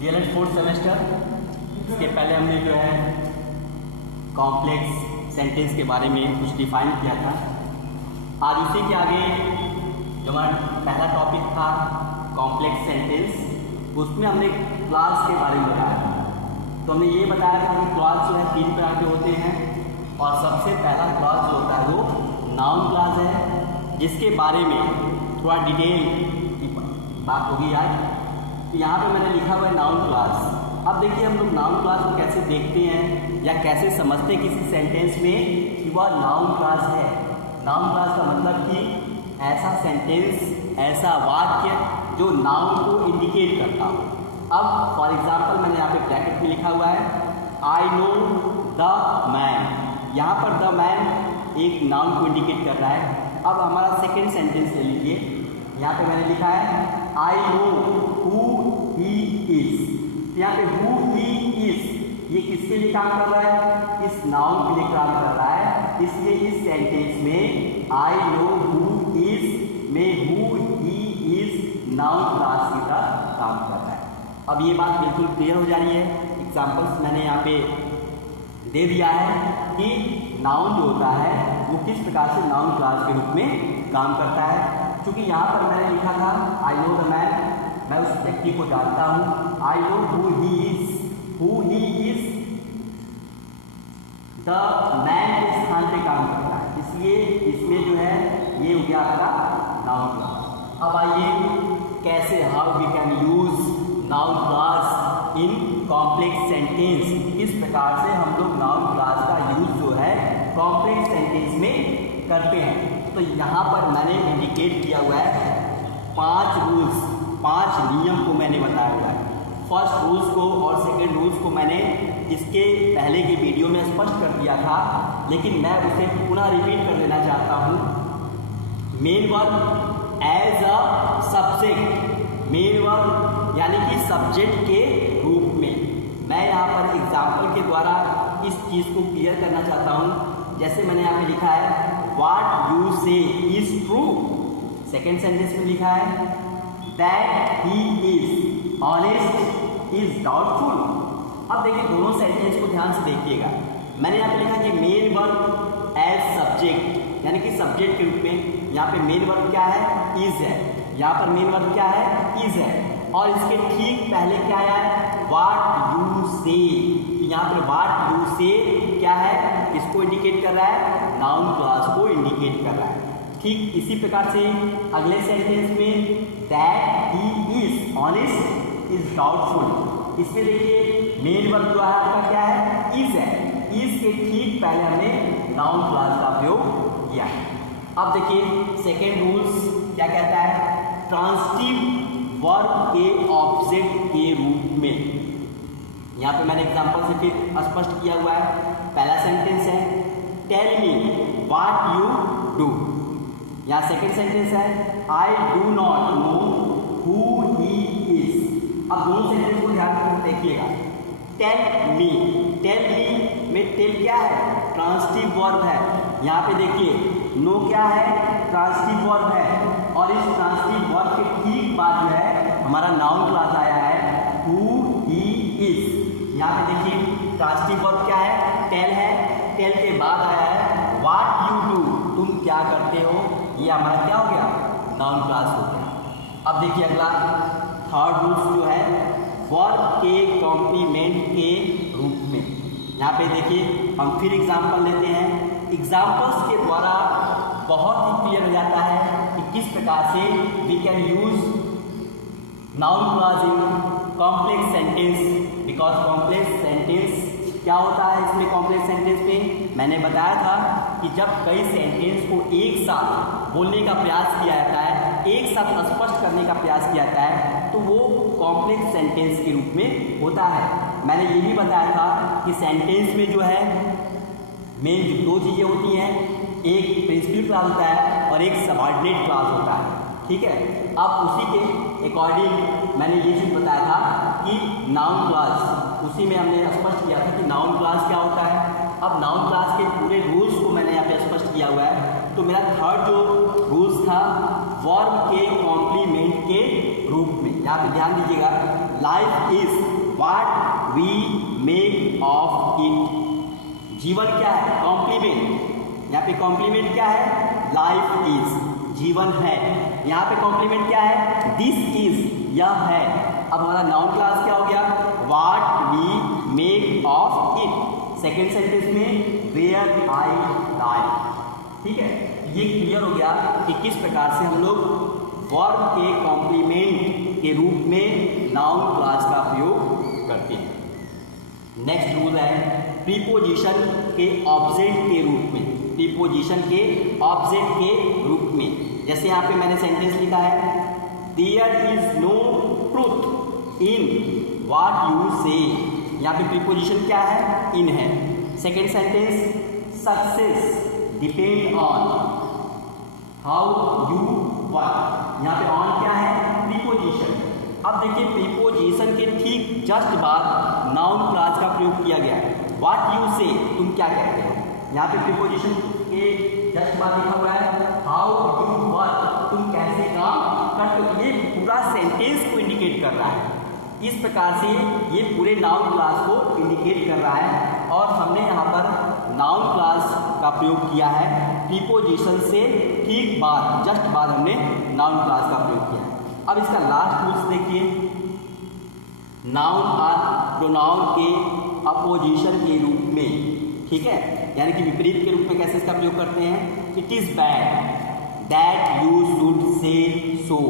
DElEd fourth semester. इसके पहले हमने जो है कॉम्प्लेक्स सेंटेंस के बारे में कुछ डिफाइन किया था। आज उसी के आगे जो हमारा पहला टॉपिक था कॉम्प्लेक्स सेंटेंस, उसमें हमने क्लास के बारे में बताया था। तो हमने ये बताया था कि क्लास जो है 3 प्रकार के होते हैं और सबसे पहला क्लास जो होता है वो नाउन क्लास है, जिसके बारे में थोड़ा डिटेल की बात होगी आज। तो यहाँ पे मैंने लिखा हुआ है नाउन क्लास। अब देखिए हम लोग नाउन क्लास को कैसे देखते हैं या कैसे समझते हैं किसी सेंटेंस में कि वह नाउन क्लास है। नाउन क्लास का मतलब कि ऐसा सेंटेंस, ऐसा वाक्य जो नाउन को इंडिकेट करता हो। अब फॉर एग्जाम्पल मैंने यहाँ पे ब्रैकेट में लिखा हुआ है आई नो द मैन। यहाँ पर द मैन एक नाउन को इंडिकेट कर रहा है। अब हमारा सेकेंड सेंटेंस ले लीजिए, यहाँ पे मैंने लिखा है I know who he is. यहाँ पे हु ही इज ये किसके लिए काम कर रहा है? इस नाउन के लिए काम कर रहा है। इसलिए इस सेंटेंस में आई नो हु इज में who he is noun class की तरह काम कर रहा है। अब ये बात बिल्कुल क्लियर हो जा रही है। एग्जाम्पल्स मैंने यहाँ पे दे दिया है कि नाउन जो होता है वो किस प्रकार से नाउन क्लास के रूप में काम करता है। क्योंकि यहाँ पर मैंने लिखा था आई नो द मैन, मैं उस व्यक्ति को जानता हूँ। I know who he is the man के स्थान पे काम करता है, इसलिए इसमें जो है ये हो गया हमारा नाउन क्लास। अब आइए कैसे how we can use noun clause in complex sentence, किस प्रकार से हम लोग नाउन क्लास का यूज जो है कॉम्प्लेक्स सेंटेंस में करते हैं। तो यहाँ पर मैंने इंडिकेट किया हुआ है 5 रूल्स, 5 नियम को मैंने बताया हुआ है। फर्स्ट रूल्स को और सेकेंड रूल्स को मैंने इसके पहले के वीडियो में स्पष्ट कर दिया था, लेकिन मैं उसे पुनः रिपीट कर देना चाहता हूँ। Main verb as a subject, main verb यानी कि सब्जेक्ट के रूप में। मैं यहाँ पर एग्जाम्पल के द्वारा इस चीज़ को क्लियर करना चाहता हूँ। जैसे मैंने यहाँ पे लिखा है What you say is true। Second sentence में लिखा है That he is honest is doubtful। अब देखिए दोनों सेंटेंस को ध्यान से देखिएगा। मैंने यहाँ पे लिखा कि मेन वर्ब एज सब्जेक्ट यानी कि सब्जेक्ट के रूप में। यहाँ पे मेन वर्ब क्या है? इज है। यहाँ पर मेन वर्ब क्या है? इज है। और इसके ठीक पहले क्या है? What you say। यहाँ पर What you say क्या है? किसको इंडिकेट कर रहा है? नाउन क्लास को इंडिकेट कर रहा है। ठीक इसी प्रकार से अगले सेंटेंस में that he is honest is doubtful, इसमें देखिए मेन वर्ब जो है आपका क्या है? इज है। इज के ठीक पहले हमने नाउन क्लास का प्रयोग किया है। अब देखिए सेकेंड रूल्स क्या कहता है? ट्रांसिटिव वर्ब के ऑब्जेक्ट के रूप में। यहाँ पे मैंने एग्जांपल से फिर स्पष्ट किया हुआ है। पहला सेंटेंस है tell me what you do. यहाँ सेकेंड सेंटेंस है I do not know who he is. अब दोनों सेंटेंस को ध्यान से देखिएगा। टेल मी में टेल क्या है? ट्रांसिटिव वर्ब है। यहाँ पे देखिए नो क्या है? ट्रांसिटिव वर्ब है। और इस ट्रांसिटिव वर्ब के ठीक बाद जो है हमारा नाउन क्लास आया है हु ही इज। यहाँ पे देखिए ट्रांसिटिव वर्ब क्या है? टेल है। टेल के बाद आया है व्हाट यू डू, तुम क्या करते हो। ये हमारा क्या हो गया? नाउन क्लास हो गया। अब देखिए अगला थर्ड रूल्स जो है वर्ब के कॉम्प्लीमेंट के रूप में। यहाँ पे देखिए हम फिर एग्जाम्पल लेते हैं। एग्जाम्पल्स के द्वारा बहुत ही क्लियर हो जाता है कि किस प्रकार से we can use noun clause in complex sentence. Because complex sentence क्या होता है? इसमें कॉम्प्लेक्स सेंटेंस में मैंने बताया था कि जब कई सेंटेंस को एक साथ बोलने का प्रयास किया जाता है, एक साथ स्पष्ट करने का प्रयास किया जाता है, तो वो कॉम्प्लेक्स सेंटेंस के रूप में होता है। मैंने ये भी बताया था कि सेंटेंस में जो है मेन 2 चीज़ें होती हैं, एक प्रिंसिपल क्लास होता है और एक सबऑर्डिनेट क्लास होता है। ठीक है। अब उसी के अकॉर्डिंग मैंने ये चीज़ बताया था कि नाउन क्लास, उसी में हमने स्पष्ट किया था कि नाउन क्लास क्या होता है। अब नाउन क्लास के पूरे रूल्स को मैंने यहाँ पे स्पष्ट किया हुआ है। तो मेरा थर्ड जो रूल्स था वर्ब के कॉम्प्लीमेंट के रूप में। यहाँ पे ध्यान दीजिएगा, life is what we make of it. जीवन क्या है? कॉम्प्लीमेंट। यहाँ पे कॉम्प्लीमेंट क्या है? लाइफ इज, जीवन है। यहाँ पे कॉम्प्लीमेंट क्या है? दिस इज, यह है। अब हमारा नाउन क्लास क्या हो गया? What we make of it. Second sentence में वेयर आई लाई। ठीक है, ये क्लियर हो गया कि किस प्रकार से हम लोग वर्ब के कॉम्प्लीमेंट के रूप में नाउन क्लास का प्रयोग करते हैं। नेक्स्ट रूल है प्रीपोजिशन के ऑब्जेक्ट के रूप में। प्रीपोजिशन के ऑब्जेक्ट के रूप में, जैसे यहाँ पे मैंने सेंटेंस लिखा है, there is no truth in what you say. यहाँ पे प्रीपोजिशन क्या है? इन है। Second sentence, success depend on how you work. यहाँ पे ऑन क्या है? प्रीपोजिशन। अब देखिए प्रीपोजिशन के ठीक जस्ट बाद नाउन क्लास का प्रयोग किया गया है। व्हाट यू से, तुम क्या कहते हो। यहाँ पे प्रीपोजिशन के जस्ट बाद लिखा हुआ है हाउ यू वर्क, तुम कैसे काम करते हो। ये पूरा सेंटेंस को इंडिकेट कर रहा है। इस प्रकार से ये पूरे नाउन क्लास को इंडिकेट कर रहा है और हमने यहाँ पर नाउन क्लास का प्रयोग किया है प्रीपोजिशन से ठीक बाद, जस्ट बाद हमने नाउन क्लास का प्रयोग किया है। अब इसका लास्ट रूल्स देखिए, नाउन और प्रोनाउन के अपोजिशन के रूप में, ठीक है, यानी कि विपरीत के रूप में कैसे इसका प्रयोग करते हैं। It is bad that you should say so.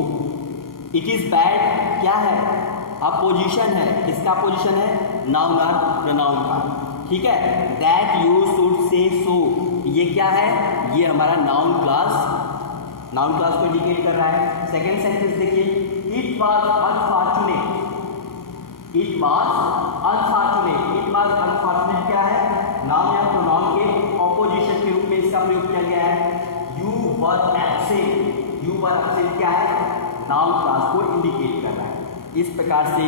It is bad क्या है? अपोजिशन है। किसका अपोजिशन है? नाउन और प्रोनाउन का। ठीक है, दैट यू शुड से सो, ये क्या है? ये हमारा नाउन क्लास को इंडिकेट कर रहा है। सेकेंड सेंटेंस देखिए, it was unfortunate. It was unfortunate. It was unfortunate क्या है? नाउन या प्रोनाउन के ऑपोजिशन के रूप में इसका प्रयोग किया गया है। You were absent. You were absent क्या है? नाउन क्लास को इंडिकेट कर रहा है। इस प्रकार से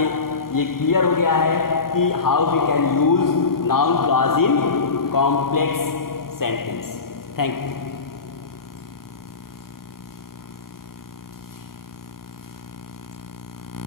ये क्लियर हो गया है कि how we can use noun clause in complex sentence. Thank you.